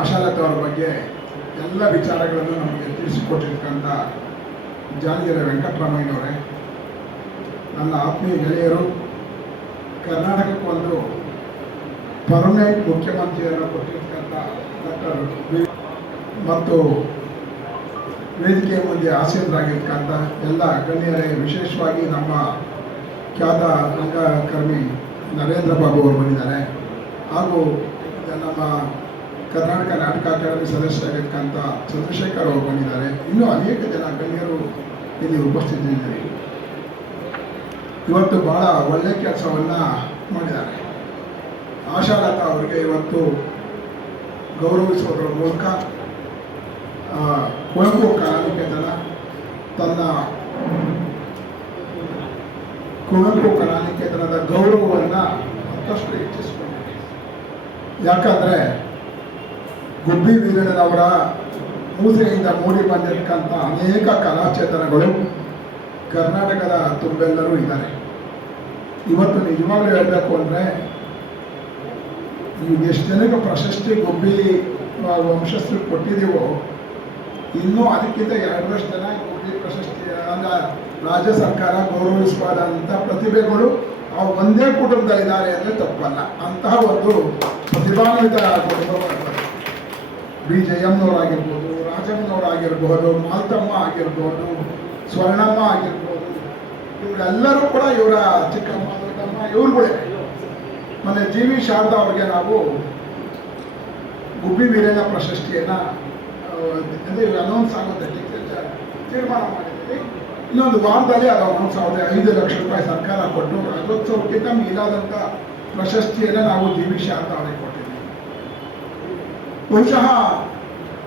ಆಶಾಲತಾ ಅವರ ಬಗ್ಗೆ ಎಲ್ಲ ವಿಚಾರಗಳನ್ನು ನಮಗೆ ತಿಳಿಸಿಕೊಟ್ಟಿರ್ತಕ್ಕಂಥ ಜಾನಗಿರಿ ವೆಂಕಟರಾಮಯ್ಯನವರೇ, ನನ್ನ ಆತ್ಮೀಯ ಗೆಳೆಯರು, ಕರ್ನಾಟಕಕ್ಕೆ ಒಂದು ಪರ್ಮನೆಂಟ್ ಮುಖ್ಯಮಂತ್ರಿಯನ್ನು ಕೊಟ್ಟಿರ್ತಕ್ಕಂಥ ಡಾಕ್ಟರ್ ಮತ್ತು ವೇದಿಕೆಯ ಮುಂದೆ ಆಸೀನರಾಗಿರ್ತಕ್ಕಂಥ ಎಲ್ಲ ಗಣ್ಯರೇ, ವಿಶೇಷವಾಗಿ ನಮ್ಮ ಖ್ಯಾತ ರಂಗಕರ್ಮಿ ನರೇಂದ್ರ ಬಾಬು ಅವರು ಬಂದಿದ್ದಾರೆ, ಹಾಗೂ ನಮ್ಮ ಕರ್ನಾಟಕ ನಾಟಕ ಅಕಾಡೆಮಿ ಸದಸ್ಯರಾಗಿರ್ತಕ್ಕಂಥ ಚಂದ್ರಶೇಖರ್ ಅವರು ಬಂದಿದ್ದಾರೆ. ಇನ್ನೂ ಅನೇಕ ಜನ ಗಣ್ಯರು ಇಲ್ಲಿ ಉಪಸ್ಥಿತರಿದ್ದಾರೆ. ಇವತ್ತು ಬಹಳ ಒಳ್ಳೆಯ ಕೆಲಸವನ್ನು ಮಾಡಿದ್ದಾರೆ. ಆಶಾಲತಾ ಅವರಿಗೆ ಇವತ್ತು ಗೌರವಿಸುವುದರ ಮೂಲಕ ಕುವೆಂಪು ಕಲಾನಿಕೇತನ ತನ್ನ ಕುವೆಂಪು ಕಲಾನಿಕೇತನದ ಗೌರವವನ್ನು ಮತ್ತಷ್ಟು ಹೆಚ್ಚಿಸಿಕೊಂಡಿದೆ. ಯಾಕಂದರೆ ಗುಬ್ಬಿ ವೀರಣ್ಣನವರ ಮೂಸೆಯಿಂದ ಮೂಡಿ ಬಂದಿರತಕ್ಕಂಥ ಅನೇಕ ಕಲಾಚೇತನಗಳು ಕರ್ನಾಟಕದ ತುಂಬೆಲ್ಲರೂ ಇದ್ದಾರೆ. ಇವತ್ತು ನಿಜವಾಗ್ಲೂ ಹೇಳಬೇಕು ಅಂದರೆ ನೀವು ಎಷ್ಟು ಜನಕ್ಕೆ ಪ್ರಶಸ್ತಿ ಗುಬ್ಬಿ ವಂಶಸ್ಥರು ಕೊಟ್ಟಿದ್ದೀವೋ, ಇನ್ನೂ ಅದಕ್ಕಿಂತ 2 ಜನ ಗುಬ್ಬಿ ಪ್ರಶಸ್ತಿ ರಾಜ್ಯ ಸರ್ಕಾರ ಗೌರವಿಸಬಾರ್ದಂಥ ಪ್ರತಿಭೆಗಳು ಆ ಒಂದೇ ಕುಟುಂಬದಲ್ಲಿದ್ದಾರೆ ಅಂದರೆ ತಪ್ಪಲ್ಲ. ಅಂತಹ ಒಂದು ಪ್ರತಿಭಾನ್ವಿತ ಕುಟುಂಬ ಬಿ ಜಯಮ್ಮನವರಾಗಿರ್ಬೋದು, ರಾಜಮ್ಮನವರಾಗಿರ್ಬೋದು, ಮಾಲ್ತಮ್ಮ ಆಗಿರ್ಬೋದು, ಸ್ವರ್ಣಮ್ಮ ಆಗಿರ್ಬೋದು, ಇವರೆಲ್ಲರೂ ಕೂಡ ಇವರ ಚಿಕ್ಕಮ್ಮ ದೊಡ್ಡಮ್ಮ ಇವ್ರುಗಳೇ. ಮೊನ್ನೆ ಜಿ ವಿ ಶಾರದಾ ಅವ್ರಿಗೆ ನಾವು ಗುಬ್ಬಿ ವೀರಣ್ಣ ಪ್ರಶಸ್ತಿಯನ್ನು ಅಂದರೆ ಅನೌನ್ಸ್ ಆಗುತ್ತೆ, ತೀರ್ಮಾನ ಮಾಡಿದ್ದೀವಿ. ಇನ್ನೊಂದು ವಾರದಲ್ಲಿ ಅದು ಅನೌನ್ಸ್ ಆಗುತ್ತೆ. 5 ಲಕ್ಷ ರೂಪಾಯಿ ಸರ್ಕಾರ ಕೊಟ್ಟು ರಥೋತ್ಸವಕ್ಕಿಂತ ಮೀಲಾದಂಥ ಪ್ರಶಸ್ತಿಯನ್ನು ನಾವು ಜಿ ವಿ ಶಾರದಾ ಅವರಿಗೆ ಕೊಟ್ಟಿದ್ದೀವಿ. ಬಹುಶಃ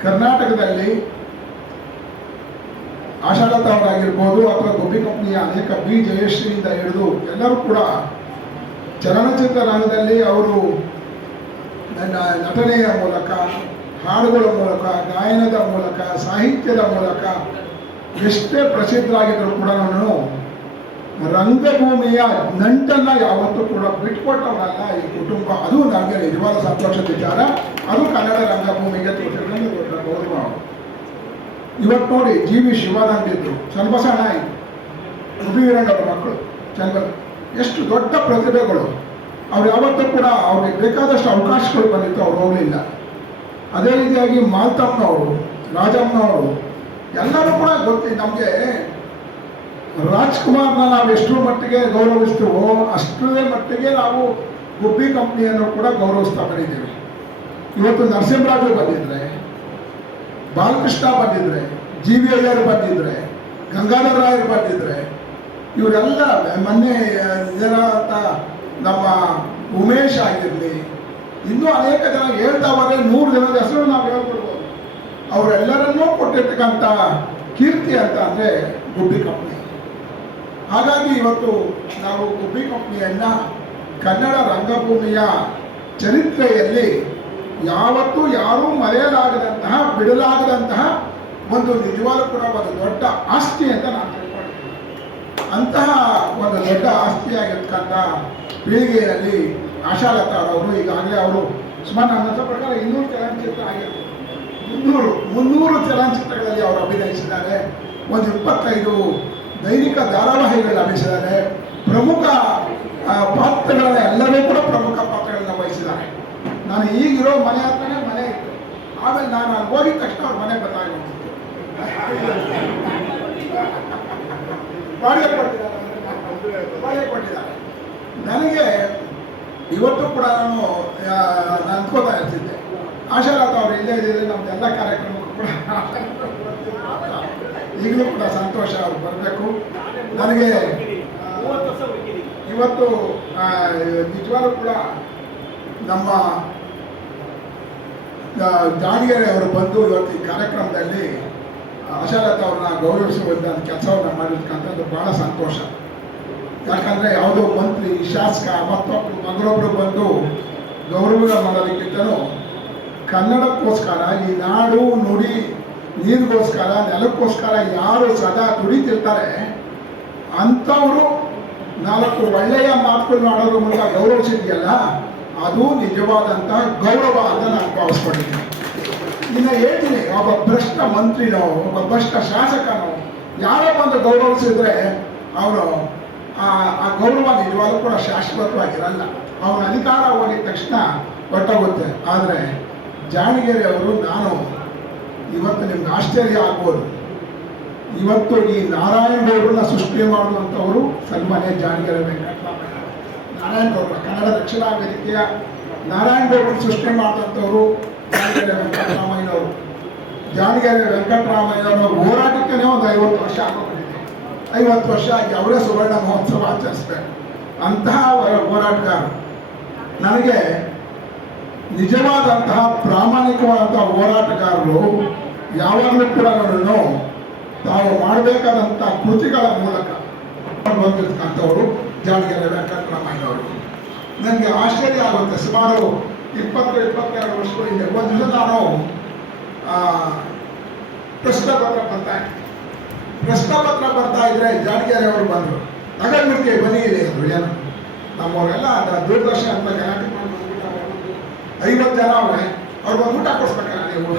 ಕರ್ನಾಟಕದಲ್ಲಿ ಆಶಾಲತಾ ಅವರಾಗಿರ್ಬೋದು ಅಥವಾ ಗುಬ್ಬಿ ಕಂಪ್ನಿಯ ಅನೇಕ ಬಿ ಜಯಶ್ರೀಯಿಂದ ಹಿಡಿದು ಎಲ್ಲರೂ ಕೂಡ ಚಲನಚಿತ್ರ ರಂಗದಲ್ಲಿ ಅವರು ನಟನೆಯ ಮೂಲಕ, ಹಾಡುಗಳ ಮೂಲಕ, ಗಾಯನದ ಮೂಲಕ, ಸಾಹಿತ್ಯದ ಮೂಲಕ ಎಷ್ಟೇ ಪ್ರಸಿದ್ಧರಾಗಿದ್ದರೂ ಕೂಡ ನಾನು ರಂಗಭೂಮಿಯ ನಂಟನ್ನು ಯಾವತ್ತೂ ಕೂಡ ಬಿಟ್ಕೊಟ್ಟವರಲ್ಲ ಈ ಕುಟುಂಬ. ಅದು ನನಗೆ ನಿಜವಾದ ಸಂತೋಷದ ವಿಚಾರ. ಅದು ಕನ್ನಡ ರಂಗಭೂಮಿಗೆ ತೋರಿಸಿದ ದೊಡ್ಡ ಗೌರವ. ಇವತ್ತು ನೋಡಿ, ಜಿ ವಿ ಶಿವಾನಂದ ಇದ್ರು, ಚನ್ನಬಸಣ್ಣ ಇದ್ರು, ಗುಬ್ಬಿ ವೀರಣ್ಣವರ ಮಕ್ಕಳು ಎಷ್ಟು ದೊಡ್ಡ ಪ್ರತಿಭೆಗಳು. ಅವ್ರು ಯಾವತ್ತೂ ಕೂಡ ಅವ್ರಿಗೆ ಬೇಕಾದಷ್ಟು ಅವಕಾಶಗಳು ಬಂದಿತ್ತು, ಅವ್ರು ಹೋಗಲಿಲ್ಲ. ಅದೇ ರೀತಿಯಾಗಿ ಮಾಲ್ತಮ್ಮನವರು, ರಾಜಮ್ಮನವರು ಎಲ್ಲರೂ ಕೂಡ ನಮಗೆ ರಾಜ್ಕುಮಾರ್ನ ನಾವು ಎಷ್ಟರ ಮಟ್ಟಿಗೆ ಗೌರವಿಸ್ತೀವೋ ಅಷ್ಟೇ ಮಟ್ಟಿಗೆ ನಾವು ಗುಬ್ಬಿ ಕಂಪ್ನಿಯನ್ನು ಕೂಡ ಗೌರವಿಸ್ತಾ ಬಂದಿದ್ದೀವಿ. ಇವತ್ತು ನರಸಿಂಹರಾಜು ಬಂದಿದ್ರೆ, ಬಾಲಕೃಷ್ಣ ಬಂದಿದ್ರೆ, ಜಿ ವಿ ಅಯ್ಯರ್ ಬಂದಿದ್ರೆ, ಗಂಗಾಧರ ರಾಯರು ಬಂದಿದ್ರೆ, ಇವರೆಲ್ಲ ಮೊನ್ನೆ ಅಂತ ನಮ್ಮ ಉಮೇಶ್ ಆಗಿರಲಿ, ಇನ್ನೂ ಅನೇಕ ಜನ ಹೇಳ್ತಾವ್ರೆ. 100 ಜನದ ಹೆಸರು ನಾವು ಹೇಳ್ಕೊಡ್ಬೋದು. ಅವರೆಲ್ಲರನ್ನೂ ಕೊಟ್ಟಿರ್ತಕ್ಕಂಥ ಕೀರ್ತಿ ಅಂತ ಅಂದರೆ ಗುಬ್ಬಿ ಕಂಪ್ನಿ. ಹಾಗಾಗಿ ಇವತ್ತು ನಾವು ಗುಬ್ಬಿ ಕಂಪ್ನಿಯನ್ನು ಕನ್ನಡ ರಂಗಭೂಮಿಯ ಚರಿತ್ರೆಯಲ್ಲಿ ಯಾವತ್ತೂ ಯಾರೂ ಮರೆಯಲಾಗದಂತಹ, ಬಿಡಲಾಗದಂತಹ ಒಂದು ನಿಜವಾದ ಕೂಡ ಒಂದು ದೊಡ್ಡ ಆಸ್ತಿ ಅಂತ ನಾನು ತಿಳ್ಕೊಂಡಿದ್ದೀನಿ. ಅಂತಹ ಒಂದು ದೊಡ್ಡ ಆಸ್ತಿಯಾಗಿರ್ತಕ್ಕಂಥ ಪೀಳಿಗೆಯಲ್ಲಿ ಆಶಾಲತಾ ಅವರು ಈಗಾಗಲೇ ಅವರು ಸುಮಾರು ನನ್ನ ಪ್ರಕಾರ 200 ಚಲನಚಿತ್ರ ಆಗಿರ್ಬೋದು, 300 ಚಲನಚಿತ್ರಗಳಲ್ಲಿ ಅವರು ಅಭಿನಯಿಸಿದ್ದಾರೆ. ಒಂದು 25 ದೈನಿಕ ಧಾರಾವಾಹಿಗಳಲ್ಲಿ ಅಭಿನಯಿಸಿದ್ದಾರೆ. ಪ್ರಮುಖ ಪಾತ್ರಗಳನ್ನ ಎಲ್ಲರೂ ಕೂಡ ಪ್ರಮುಖ ಪಾತ್ರಗಳನ್ನ ವಹಿಸಿದ್ದಾರೆ. ನಾನು ಈಗಿರೋ ಮನೆ ಹತ್ರನೇ ಮನೆ ಇತ್ತು. ಆಮೇಲೆ ನಾನು ಅಲ್ಲಿ ಹೋಗಿದ ತಕ್ಷಣ ಅವ್ರ ಮನೆ ಗೊತ್ತಾಗೋಗ್ತಿತ್ತು. ಬಾಡಿಗೆ ಕೊಟ್ಟಿದ್ದಾರೆ. ನನಗೆ ಇವತ್ತು ಕೂಡ ನಾನು ಅನ್ಕೋತಾ ಇರ್ತಿದ್ದೆ, ಆಶಾಲತಾ ಅವರು ಇಲ್ಲೇ ಇದ್ದಿದ್ರೆ ನಮ್ದೆಲ್ಲ ಕಾರ್ಯಕ್ರಮಕ್ಕೂ ಕೂಡ ಈಗಲೂ ಕೂಡ ಸಂತೋಷ ಅವ್ರು ಬರಬೇಕು. ನನಗೆ ಇವತ್ತು ನಿಜವಾಗ್ಲೂ ಕೂಡ ನಮ್ಮ ಜಾನಗಿರಿ ಅವರು ಬಂದು ಇವತ್ತು ಈ ಕಾರ್ಯಕ್ರಮದಲ್ಲಿ ಆಶಾಲತಾ ಅವ್ರನ್ನ ಗೌರವಿಸುವಂಥ ಕೆಲಸವನ್ನು ಮಾಡಿರ್ತಕ್ಕಂಥದ್ದು ಭಾಳ ಸಂತೋಷ. ಯಾಕಂದರೆ ಯಾವುದೋ ಮಂತ್ರಿ, ಶಾಸಕ ಮಗರೊಬ್ಬರು ಬಂದು ಗೌರವ ಮಾಡೋದಕ್ಕಿಂತಲೂ ಕನ್ನಡಕ್ಕೋಸ್ಕರ, ಈ ನಾಡು ನುಡಿ ನೀರಿಗೋಸ್ಕರ, ನೆಲಕ್ಕೋಸ್ಕರ ಯಾರು ಸದಾ ದುಡಿತಿರ್ತಾರೆ ಅಂಥವರು 4 ಒಳ್ಳೆಯ ಮಾತುಗಳು ಆಡೋದ್ರ ಮೂಲಕ ಗೌರವಿಸಿದೆಯಲ್ಲ, ಅದು ನಿಜವಾದಂತಹ ಗೌರವ ಅಂತ ನಾನು ಭಾವಿಸ್ಕೊಂಡಿದ್ದೀನಿ. ಇನ್ನು ಹೇಳ್ತೀನಿ, ಒಬ್ಬ ಭ್ರಷ್ಟ ಮಂತ್ರಿನೋ ಒಬ್ಬ ಭ್ರಷ್ಟ ಶಾಸಕನೋ ಯಾರೋ ಬಂದು ಗೌರವಿಸಿದ್ರೆ ಅವನು ಆ ಗೌರವ ನಿಜವಾಗ್ಲೂ ಕೂಡ ಶಾಶ್ವತವಾಗಿರಲ್ಲ. ಅವನ ಅಧಿಕಾರ ಹೋಗಿದ ತಕ್ಷಣ ಹೊಟ್ಟೋಗುತ್ತೆ. ಆದರೆ ಜಾಣಗೆರೆ ಅವರು, ನಾನು ಇವತ್ತು ನಿಮ್ಗೆ ಆಶ್ಚರ್ಯ ಆಗ್ಬೋದು, ಇವತ್ತು ಈ ನಾರಾಯಣಗೌಡರನ್ನ ಸೃಷ್ಟಿ ಮಾಡುವಂಥವರು ಸನ್ಮಾನ್ಯ ಜಾಣಗೆರೆ ವೆಂಕಟರಾಮಯ್ಯ. ನಾರಾಯಣಗೌಡರ ಕನ್ನಡ ರಕ್ಷಣಾ ವೇದಿಕೆಯ ನಾರಾಯಣಗೌಡರನ್ನು ಸೃಷ್ಟಿ ಮಾಡಿದಂಥವರು ಜಾಣಗೆರೆ ವೆಂಕಟರಾಮಯ್ಯನವರು. ಜಾಣಗೆರೆ ವೆಂಕಟರಾಮಯ್ಯನವರ ಹೋರಾಟಕ್ಕೆ ಒಂದು 50 ವರ್ಷ ಆಗೋಗ್ಬಿಟ್ಟಿದೆ. 50 ವರ್ಷ ಆಗಿ ಅವರೇ ಸುವರ್ಣ ಮಹೋತ್ಸವ ಆಚರಿಸ್ಬೇಕು. ಅಂತಹ ಹೋರಾಟಗಾರರು. ನನಗೆ ನಿಜವಾದಂತಹ ಪ್ರಾಮಾಣಿಕವಾದಂತಹ ಹೋರಾಟಗಾರರು ಯಾವಾಗಲೂ ಕೂಡ ನನ್ನನ್ನು ತಾವು ಮಾಡಬೇಕಾದಂಥ ಕೃತಿಗಳ ಮೂಲಕ ಬಂದಿರ್ತಕ್ಕಂಥವರು ಜಾಣಗೆರೆ ವೆಂಕಟರಾಮಯ್ಯನವರು. ನನಗೆ ಆಶ್ಚರ್ಯ ಆಗುತ್ತೆ. ಸುಮಾರು 20-22 ವರ್ಷಗಳ ಹಿಂದೆ ಒಂದು ದಿವಸ ನಾನು ಪ್ರಶ್ನೆ ಪತ್ರ ಬರ್ತಾ ಇದ್ರೆ ಜಾಣಗೆರೆ ಅವರು ಬಂದರು. ನಗರ್ಮಿರ್ತಿ ಬನ್ನಿ ಇದೆ ಅಂದರು. ಏನು ನಮ್ಮವರೆಲ್ಲ ದೂರದರ್ಶನ ಅಂತ ಗಲಾಟೆ ಮಾಡಿ 50 ಜನ ಅವರೇ, ಅವ್ರಿಗೊಂದು ಊಟ ಕೊಡಿಸ್ಬೇಕಲ್ಲ ನೀವು.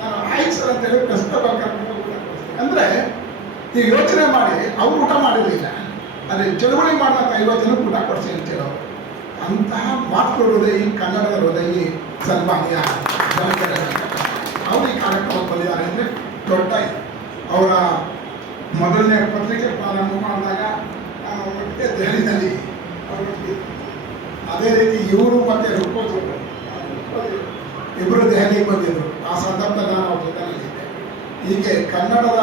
ನಾನು ಆಯ್ತು ಸರ್ ಅಂತೇಳಿ ಪ್ರಶ್ನೆ ಪತ್ರ ಅಂದರೆ ನೀವು ಯೋಚನೆ ಮಾಡಿ, ಅವ್ರು ಊಟ ಮಾಡಿರಲಿಲ್ಲ, ಅದೇ ಚಳುವಳಿ ಮಾಡಿದಾಗ 50 ಜನಕ್ಕೆ ಊಟ ಕೊಡಿಸಿ ಅಂತೇಳೋರು. ಅಂತಹ ಮಾತೃ ಹೃದಯಿ, ಕನ್ನಡದ ಹೃದಯಿ ಸನ್ಮಾನ್ಯ ಜಾಣಗೆರೆ ಅವರು ಈ ಕಾರ್ಯಕ್ರಮಕ್ಕೆ ಬಂದಿದ್ದಾರೆ ಅಂದರೆ ದೊಡ್ಡ. ಅವರ ಮೊದಲನೇ ಪತ್ರಿಕೆ ಪ್ರಾರಂಭ ಮಾಡಿದಾಗ ನಾನು ಒಟ್ಟಿಗೆ ದೆಹಲಿನಲ್ಲಿ ಅದೇ ರೀತಿ ಇವರು ಮತ್ತೆ ರುಕ್ಕೋಜ್ ಇಬ್ಬರು ದೆಹಲಿಗೆ ಬಂದಿದ್ದರು. ಆ ಸಂದರ್ಭದಲ್ಲಿ ನಾನು ಅವ್ರ ಜೊತೆಯಲ್ಲಿದ್ದೆ. ಹೀಗೆ ಕನ್ನಡದ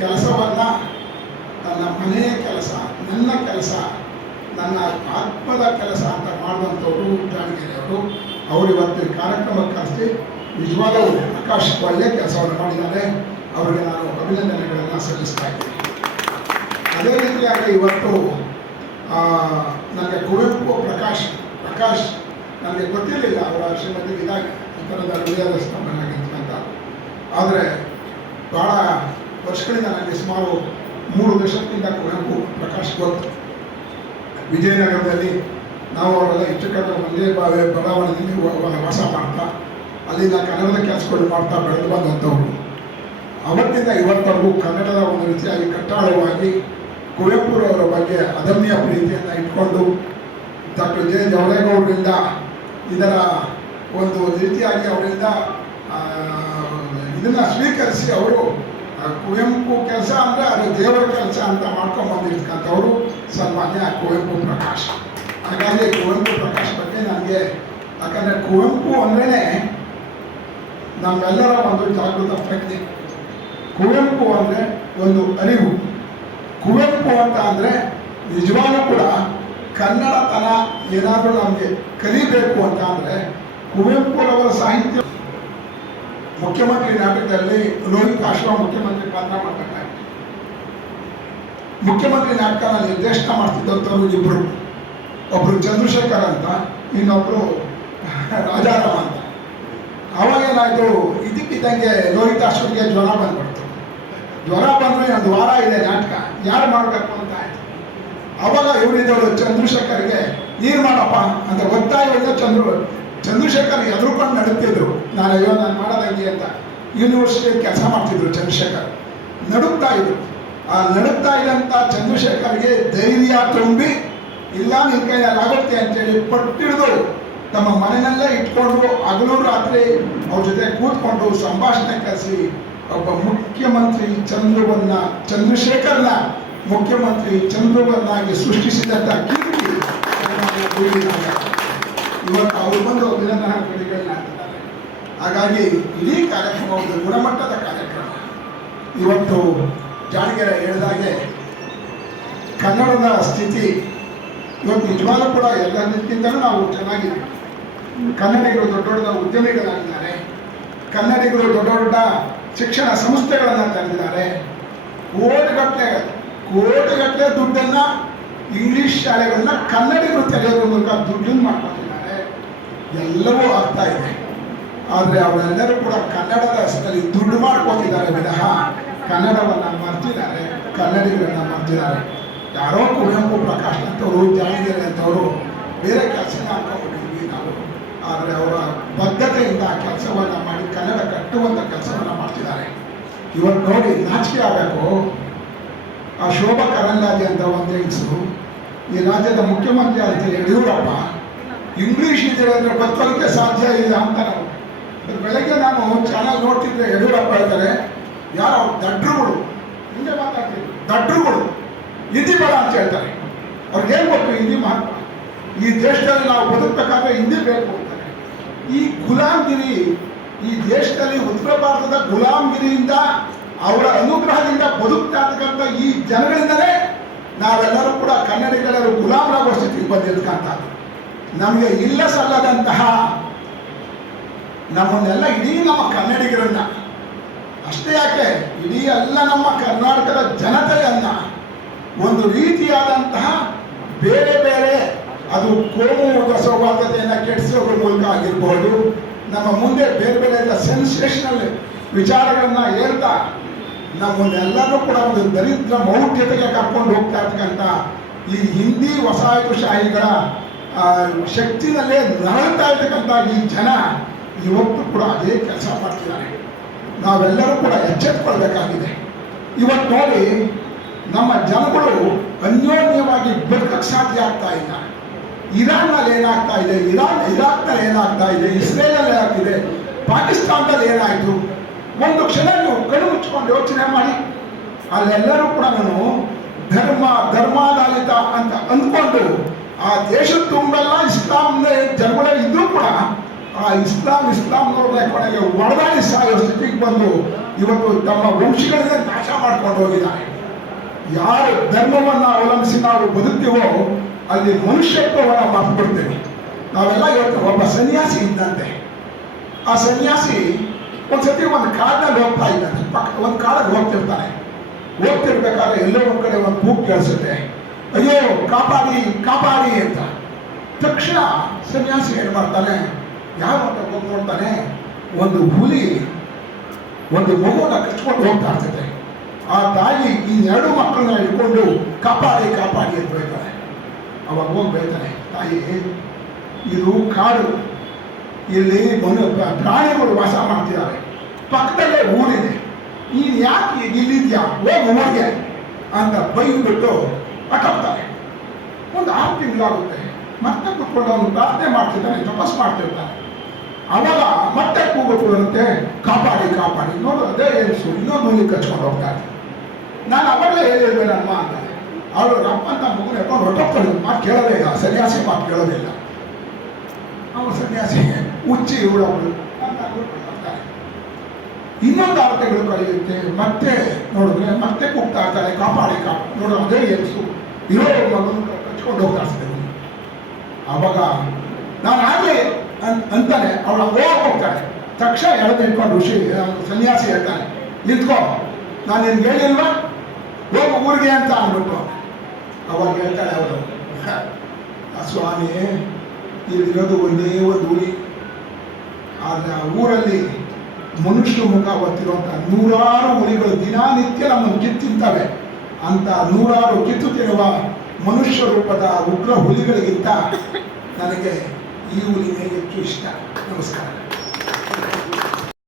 ಕೆಲಸವನ್ನು ನನ್ನ ಮನೆಯ ಕೆಲಸ, ನನ್ನ ಕೆಲಸ, ನನ್ನ ಆತ್ಮದ ಕೆಲಸ ಅಂತ ಮಾಡಿದಂಥವರು ಜಾಣಗೆರೆ ಅವರು ಇವತ್ತು ಈ ಕಾರ್ಯಕ್ರಮಕ್ಕೆ ಕರೆಸಿ ನಿಜವಾದ ಪ್ರಕಾಶ್ ಒಳ್ಳೆಯ ಕೆಲಸವನ್ನು ಮಾಡಿದ್ದಾರೆ. ಅವರಿಗೆ ನಾನು ಅಭಿನಂದನೆಗಳನ್ನು ಸಲ್ಲಿಸ್ತಾ ಇದ್ದೀನಿ. ಅದೇ ರೀತಿಯಾಗಿ ಇವತ್ತು ನನಗೆ ಕುವೆಂಪು ಪ್ರಕಾಶ್ ನನಗೆ ಗೊತ್ತಿರಲಿಲ್ಲ ಅವರ ಶ್ರೀಮತಿ ಇದಾಗಿ ಈ ಥರದ ಹೃದಯದ ಸ್ತಂಭನಾಗಿರ್ತಕ್ಕಂಥ. ಆದರೆ ಭಾಳ ವರ್ಷಗಳಿಂದ ನನಗೆ ಸುಮಾರು 3 ದಶಕದಿಂದ ಕುವೆಂಪು ಪ್ರಕಾಶ್ ಗೊತ್ತು. ವಿಜಯನಗರದಲ್ಲಿ ನಾವು ಅವರೆಲ್ಲ ಹೆಚ್ಚು ಕಡೆ ಒಂದೇ ಬಡಾವಣೆಯಲ್ಲಿ ವಾಸ ಮಾಡ್ತಾ ಅಲ್ಲಿಂದ ಕನ್ನಡದ ಕೆಲಸಗಳು ಮಾಡ್ತಾ ಬೆಳೆದು ಬಂದಂಥವ್ರು. ಅವತ್ತಿಂದ ಇವತ್ತವರೆಗೂ ಕನ್ನಡದ ಒಂದು ರೀತಿಯಾಗಿ ಕಟ್ಟಾಳವಾಗಿ ಕುವೆಂಪುರವರ ಬಗ್ಗೆ ಅದಮ್ಯ ಪ್ರೀತಿಯನ್ನು ಇಟ್ಕೊಂಡು ಡಾಕ್ಟರ್ ಜೆ ಜವಳೇಗೌಡರಿಂದ ಇದರ ಒಂದು ರೀತಿಯಾಗಿ ಅವರಿಂದ ಇದನ್ನು ಸ್ವೀಕರಿಸಿ ಅವರು ಕುವೆಂಪು ಕೆಲಸ ಅಂದರೆ ಅದು ದೇವರ ಕೆಲಸ ಅಂತ ಮಾಡ್ಕೊಂಡು ಬಂದಿರ್ತಕ್ಕಂಥವರು ಸನ್ಮಾನ್ಯ ಕುವೆಂಪು ಪ್ರಕಾಶ್. ಹಾಗಾಗಿ ಕುವೆಂಪು ಪ್ರಕಾಶ್ ಬಗ್ಗೆ ನನಗೆ, ಯಾಕಂದರೆ ಕುವೆಂಪು ಅಂದ್ರೇ ನಮ್ಮೆಲ್ಲರ ಒಂದು ಜಾಗೃತ ಪ್ರಜ್ಞೆ. ಕುವೆಂಪು ಅಂದರೆ ಒಂದು ಅರಿವು. ಕುವೆಂಪು ಅಂತ ಅಂದರೆ ನಿಜವಾಗ್ಲೂ ಕೂಡ ಕನ್ನಡತನ ಏನಾದರೂ ನಮಗೆ ಕಲಿಬೇಕು ಅಂತ ಅಂದರೆ ಕುವೆಂಪುರವರ ಸಾಹಿತ್ಯ. ಮುಖ್ಯಮಂತ್ರಿ ನಾಟಕದಲ್ಲಿ ಲೋಹಿತ್ ಆಶ್ರಮ ಮುಖ್ಯಮಂತ್ರಿ ಪಾತ್ರ ಮಾಡಬೇಕಾಗಿತ್ತು. ಮುಖ್ಯಮಂತ್ರಿ ನಾಟಕನ ನಿರ್ದೇಶನ ಮಾಡ್ತಿದ್ದಂಥವ್ರು ಇಬ್ಬರು, ಒಬ್ಬರು ಚಂದ್ರಶೇಖರ್ ಅಂತ, ಇನ್ನೊಬ್ಬರು ರಾಜಾರಾಮ ಅಂತ. ಅವಾಗೇನಾಯಿತು, ಇದಕ್ಕಿದ್ದಂಗೆ ಲೋಹಿತ್ ಆಶ್ರಮಕ್ಕೆ ಜ್ವರ ಬಂದ್ಬಿಡ್ತು. ಜ್ವರ ಬಂದರೆ 1 ವಾರ ಇದೆ ನಾಟಕ, ಯಾರು ಮಾಡಬೇಕು ಅಂತ ಆಯಿತು. ಅವಾಗ ಇವರಿದ್ದವರು ಚಂದ್ರಶೇಖರ್ಗೆ ನೀರು ಮಾಡಪ್ಪ ಅಂತ ಒತ್ತಾಯ. ಚಂದ್ರಶೇಖರ್ ಎದುರುಕೊಂಡು ನಡುತ್ತಿದ್ರು. ನಾನು ಮಾಡೋದಂಗೆ ಅಂತ ಯೂನಿವರ್ಸಿಟಿಯಲ್ಲಿ ಕೆಲಸ ಮಾಡ್ತಿದ್ರು. ಚಂದ್ರಶೇಖರ್ ನಡುಕ್ತಾ ಇದ್ರು. ಆ ನಡುಕ್ತಾ ಇದ್ದಂಥ ಚಂದ್ರಶೇಖರ್ಗೆ ಧೈರ್ಯ ತುಂಬಿ, ಇಲ್ಲ ನಿನ್ನ ಕೈಯಲ್ಲಿ ಆಗುತ್ತೆ ಅಂತೇಳಿ ಪಟ್ಟಿಡಿದು ತಮ್ಮ ಮನೆಯಲ್ಲೇ ಇಟ್ಕೊಂಡು ಹಗಲು ರಾತ್ರಿ ಅವ್ರ ಜೊತೆ ಕೂತ್ಕೊಂಡು ಸಂಭಾಷಣೆ ಕರೆಸಿ ಒಬ್ಬ ಮುಖ್ಯಮಂತ್ರಿ ಚಂದ್ರಶೇಖರ್ನ ಮುಖ್ಯಮಂತ್ರಿ ಚಂದ್ರವನ್ನಾಗಿ ಸೃಷ್ಟಿಸಿದಂಥ ಕೀರ್ತಿ ಇವತ್ತು ಅವರು ಬಂದು ಅಭಿನಂದನಾ ಕೃತಿಗಳನ್ನ ಹಾಕಿದ್ದಾರೆ. ಹಾಗಾಗಿ ಇಡೀ ಕಾರ್ಯಕ್ರಮ ಒಂದು ಗುಣಮಟ್ಟದ ಕಾರ್ಯಕ್ರಮ. ಇವತ್ತು ಜಾಣಗೆರೆ ಹೇಳಿದಾಗೆ ಕನ್ನಡದ ಸ್ಥಿತಿ ಇವತ್ತು ನಿಜವಾಗ್ಲೂ ಕೂಡ ಎಲ್ಲಕ್ಕಿಂತಲೂ ನಾವು ಚೆನ್ನಾಗಿದ್ದೀವಿ. ಕನ್ನಡಿಗರು ದೊಡ್ಡ ದೊಡ್ಡ ಉದ್ಯಮಿಗಳಾಗಿದ್ದಾರೆ. ಕನ್ನಡಿಗರು ದೊಡ್ಡ ದೊಡ್ಡ ಶಿಕ್ಷಣ ಸಂಸ್ಥೆಗಳನ್ನು ತಂದಿದ್ದಾರೆ. ಕೋಟಿಗಟ್ಟಲೆ ದುಡ್ಡನ್ನು ಇಂಗ್ಲಿಷ್ ಶಾಲೆಗಳನ್ನ ಕನ್ನಡಿಗರು ತೆರೆಯೋದ್ರ ಮೂಲಕ ದುಡ್ಡನ್ನು ಮಾಡ್ಕೊತಿದ್ದಾರೆ. ಎಲ್ಲವೂ ಆಗ್ತಾ ಇದೆ. ಆದರೆ ಅವರೆಲ್ಲರೂ ಕೂಡ ಕನ್ನಡದ ಹೆಸರಲ್ಲಿ ದುಡ್ಡು ಮಾಡ್ಕೊತಿದ್ದಾರೆ ವಿನಃ ಕನ್ನಡವನ್ನು ಮರ್ತಿದ್ದಾರೆ, ಕನ್ನಡಿಗರನ್ನು ಮರ್ತಿದ್ದಾರೆ. ಯಾರೋ ಕುವೆಂಪು ಪ್ರಕಾಶ್ ಅಂತವರು, ಜಾಣಗೆರೆ ಅಂತವರು ಬೇರೆ ಕೆಲಸ ಮಾಡ್ಕೊಂಡಿದ್ವಿ ನಾವು. ಆದರೆ ಅವರ ಬದ್ಧತೆಯಿಂದ ಆ ಕೆಲಸವನ್ನು ಮಾಡಿ ಕನ್ನಡ ಕಟ್ಟುವಂಥ ಕೆಲಸವನ್ನು ಮಾಡ್ತಿದ್ದಾರೆ. ಇವತ್ತು ನೋಡಿ ನಾಚಿಕೆ ಆಗಬೇಕು. ಆ ಶೋಭಾ ಕರಂದ್ಲಾಜೆ ಅಂತ ಒಂದು ಹೆಂಗಸರು ಈ ರಾಜ್ಯದ ಮುಖ್ಯಮಂತ್ರಿ ಅಂತ ಯಡಿಯೂರಪ್ಪ ಇಂಗ್ಲೀಷ್ ಇದ್ರೆ ಬದುಕೋದಕ್ಕೆ ಸಾಧ್ಯ ಇಲ್ಲ ಅಂತ ನಾವು ಬೆಳಗ್ಗೆ ನಾನು ಚಾನಲ್ ನೋಡ್ತಿದ್ರೆ ಯಡಿಯೂರಪ್ಪ ಹೇಳ್ತಾರೆ, ಯಾರು ದಡ್ರುಗಳು ಹಿಂದೆ ಮಾತಾಡ್ತಿದ್ರು, ದಡ್ರುಗಳು ಹಿಂದಿ ಬೇಡ ಅಂತ ಹೇಳ್ತಾರೆ. ಅವ್ರಿಗೆ ಏನು ಗೊತ್ತು ಹಿಂದಿ ಮಹತ್ವ? ಈ ದೇಶದಲ್ಲಿ ನಾವು ಬದುಕಬೇಕಾದ್ರೆ ಹಿಂದಿ ಬೇಕು ಅಂತಾರೆ. ಈ ಗುಲಾಮ್ಗಿರಿ ಈ ದೇಶದಲ್ಲಿ ಉತ್ತರ ಭಾರತದ ಗುಲಾಮ್ಗಿರಿಯಿಂದ ಅವರ ಅನುಗ್ರಹದಿಂದ ಬದುಕ್ತಾ ಇರ್ತಕ್ಕಂಥ ಈ ಜನಗಳಿಂದಲೇ ನಾವೆಲ್ಲರೂ ಕೂಡ ಕನ್ನಡಿಗರು ಗುಲಾಮರಾಗೋ ಸ್ಥಿತಿಗೆ ಬಂದಿರ್ತಕ್ಕಂಥದ್ದು. ನಮಗೆ ಇಲ್ಲ ಸಲ್ಲದಂತಹ ನಮ್ಮನ್ನೆಲ್ಲ ಇಡೀ ನಮ್ಮ ಕನ್ನಡಿಗರನ್ನ ಅಷ್ಟೇ ಯಾಕೆ ಇಡೀ ಎಲ್ಲ ನಮ್ಮ ಕರ್ನಾಟಕದ ಜನತೆಯನ್ನ ಒಂದು ರೀತಿಯಾದಂತಹ ಬೇರೆ ಬೇರೆ ಅದು ಕೋಮು ಸೌಹಾರ್ದತೆಯನ್ನು ಕೆಡಿಸೋದ್ರ ಮೂಲಕ ಆಗಿರ್ಬೋದು, ನಮ್ಮ ಮುಂದೆ ಬೇರೆ ಬೇರೆ ಸೆನ್ಸೇಷನಲ್ ವಿಚಾರಗಳನ್ನ ಹೇಳ್ತಾ ನಮ್ಮನ್ನೆಲ್ಲರೂ ಕೂಡ ಒಂದು ದರಿದ್ರ ಮೌಢ್ಯತೆಗೆ ಕರ್ಕೊಂಡು ಹೋಗ್ತಾ ಇರ್ತಕ್ಕಂಥ ಈ ಹಿಂದಿ ವಸಾಹತುಶಾಹಿಗಳ ಶಕ್ತಿನಲ್ಲೇ ನರಳ್ತಾ ಇರ್ತಕ್ಕಂಥ ಈ ಜನ ಇವತ್ತು ಕೂಡ ಅದೇ ಕೆಲಸ ಮಾಡ್ತಿದ್ದಾರೆ. ನಾವೆಲ್ಲರೂ ಕೂಡ ಎಚ್ಚೆತ್ತುಕೊಳ್ಬೇಕಾಗಿದೆ. ಇವತ್ತು ನೋಡಿ ನಮ್ಮ ಜನಗಳು ಅನ್ಯೋನ್ಯವಾಗಿ ಬದುಕಕ್ಕೆ ಸಾಧ್ಯ ಆಗ್ತಾ ಇಲ್ಲ. ಇರಾನ್ನಲ್ಲಿ ಏನಾಗ್ತಾ ಇದೆ, ಇರಾಕ್ನಲ್ಲಿ ಏನಾಗ್ತಾ ಇದೆ, ಇಸ್ರೇಲಲ್ಲಿ ಏನಾಗ್ತಿದೆ, ಪಾಕಿಸ್ತಾನದಲ್ಲಿ ಏನಾಯಿತು, ಒಂದು ಕ್ಷಣ ನೀವು ಕಣ್ಣು ಮುಚ್ಕೊಂಡು ಯೋಚನೆ ಮಾಡಿ. ಅಲ್ಲೆಲ್ಲರೂ ಕೂಡ ಧರ್ಮಾಧಾರಿತ ಅಂತ ಅಂದ್ಕೊಂಡು ಆ ದೇಶದ ತುಂಬೆಲ್ಲ ಇಸ್ಲಾಂನೇ ಜನಗಳೇ ಇದ್ರೂ ಕೂಡ ಆ ಇಸ್ಲಾಂನವ್ರನ್ನ ಕೊನೆಗೆ ಒಡೆದಾಡಿ ಸಾಯೋ ಸ್ಥಿತಿಗೆ ಬಂದು ಇವತ್ತು ತಮ್ಮ ವಂಶಗಳನ್ನೇ ನಾಶ ಮಾಡ್ಕೊಂಡು ಹೋಗಿದ್ದಾರೆ. ಯಾರು ಧರ್ಮವನ್ನು ಅವಲಂಬಿಸಿ ನಾವು ಬದುಕ್ತೀವೋ ಅಲ್ಲಿ ಮನುಷ್ಯತ್ವವನ್ನು ಮರ್ತ್ಬಿಡ್ತೇವೆ. ನಾವೆಲ್ಲ ಇವತ್ತು ಒಬ್ಬ ಸನ್ಯಾಸಿ ಇದ್ದಂತೆ. ಆ ಸನ್ಯಾಸಿ ಒಂದ್ಸತಿ ಒಂದು ಕಾಡಿನಲ್ಲಿ ಹೋಗ್ತಾ ಇದ್ದಾನೆ. ಒಂದು ಕಾಡಲ್ಲಿ ಹೋಗ್ತಿರ್ಬೇಕಾದ್ರೆ ಎಲ್ಲೋ ಒಂದ್ ಕಡೆ ಒಂದು ಕೂಗು ಕೇಳಿಸುತ್ತೆ, ಅಯ್ಯೋ ಕಾಪಾಡಿ ಕಾಪಾಡಿ ಅಂತ. ತಕ್ಷಣ ಸನ್ಯಾಸಿ ಏನು ಮಾಡ್ತಾನೆ, ಯಾವ ಅಂತ ಹೋಗಿ ನೋಡ್ತಾನೆ, ಒಂದು ಹುಲಿ ಒಂದು ಮಗುವನ್ನ ಕಚ್ಕೊಂಡು ಹೋಗ್ತಾ ಇರ್ತದೆ. ಆ ತಾಯಿ ಈ ಎರಡು ಮಕ್ಕಳನ್ನ ಹಿಡ್ಕೊಂಡು ಕಾಪಾಡಿ ಕಾಪಾಡಿ ಅಂತ ಬೈತಾನೆ. ಅವಾಗ ಹೋಗಿ ಬೈತಾನೆ, ತಾಯಿ ಇದು ಕಾಡು, ಇಲ್ಲಿ ಪ್ರಾಣಿಗಳು ವಾಸ ಮಾಡ್ತಿದ್ದಾರೆ, ಪಕ್ಕದಲ್ಲೇ ಊರಿದೆ, ನೀನು ಯಾಕೆ ಇಲ್ಲಿದ್ಯಾ, ಹೋಗಿ ಊರಿಗೆ ಅಂತ ಬೈದ್ಬಿಟ್ಟು ಅಟಕ್ತಾನೆ. ಒಂದು 6 ತಿಂಗಳಾಗುತ್ತೆ. ಮತ್ತೆ ಕುತ್ಕೊಂಡು ಅವನು ಪ್ರಾರ್ಥನೆ ಮಾಡ್ತಿದ್ದಾನೆ, ತಪಸ್ ಮಾಡ್ತಿರ್ತಾನೆ. ಅವಾಗ ಮತ್ತೆ ಕೂಗುತ್ತಂತೆ, ಕಾಪಾಡಿ ಕಾಪಾಡಿ. ನೋಡು ಅದೇ ಎನ್ಸು ಇನ್ನೊಂದು ಹುಲಿ ಕಚ್ಕೊಂಡು ಹೋಗ್ತಾರೆ. ನಾನು ಅವಾಗಲೇ ಹೇಳಿದ್ದೆ ನಮ್ಮ ಅಂತ. ಅವಳು ರಪ್ಪಂತ ಮಗುನ ಎತ್ಕೊಂಡು ಹೊಟ್ಟೋಗ್ತಾಳೆ. ಮಾತು ಕೇಳೋದೇ ಇಲ್ಲ, ಸನ್ಯಾಸಿ ಮಾತು ಕೇಳೋದೇ ಇಲ್ಲ. ಅವನು ಸನ್ಯಾಸಿ ಹುಚ್ಚಿ ಇವಳವಳು ಅಂತ ಬರ್ತಾರೆ. ಇನ್ನೊಂದು 6 ತಿಂಗಳು ಕಳೆಯುತ್ತೆ. ಮತ್ತೆ ನೋಡಿದ್ರೆ ಮತ್ತೆ ಕೂಗ್ತಾ ಇರ್ತಾಳೆ, ಕಾಪಾಡಿ ಕಾಪಾಡಿ. ನೋಡು ಅದೇ ಎನ್ಸು ಇರೋ ಮಗನ ಕಚ್ಕೊಂಡು ಹೋಗ್ತಾ ಇರ್ತಾರೆ. ಆವಾಗ ನಾನು ಆಗಲಿ ಅಂತಾನೆ ಅವಳು ಹೋಗ್ತಾಳೆ. ತಕ್ಷಣ ಎಳೆದು ಇಟ್ಕೊಂಡು ಸನ್ಯಾಸಿ ಹೇಳ್ತಾನೆ, ನಿಂತ್ಕೋ, ನಾನು ನಿನ್ಗೆ ಹೇಳಿಲ್ವಾ ಹೋಗು ಊರಿಗೆ ಅಂತ ಅಂದ್ಬಿಟ್ಟು. ಅವಾಗ ಹೇಳ್ತಾಳೆ ಅವಳು, ಸ್ವಾಮಿ ಇಲ್ಲಿರೋದು ಒಂದೇ ಒಂದು ಊರಿ, ಆದರೆ ಆ ಊರಲ್ಲಿ ಮನುಷ್ಯ ಮುಖ ಹೊತ್ತಿರುವಂಥ 100 ಹುಲಿಗಳು ದಿನನಿತ್ಯ ನಮ್ಮನ್ನು ಕಿತ್ತು ತಿಂತವೆ. ಅಂತ 100 ಕಿತ್ತು ತಿನ್ನುವ ಮನುಷ್ಯ ರೂಪದ ಉಗ್ರ ಹುಲಿಗಳಿಗಿಂತ ನನಗೆ ಈ ಹುಲಿನೇ ಹೆಚ್ಚು ಇಷ್ಟ. ನಮಸ್ಕಾರ.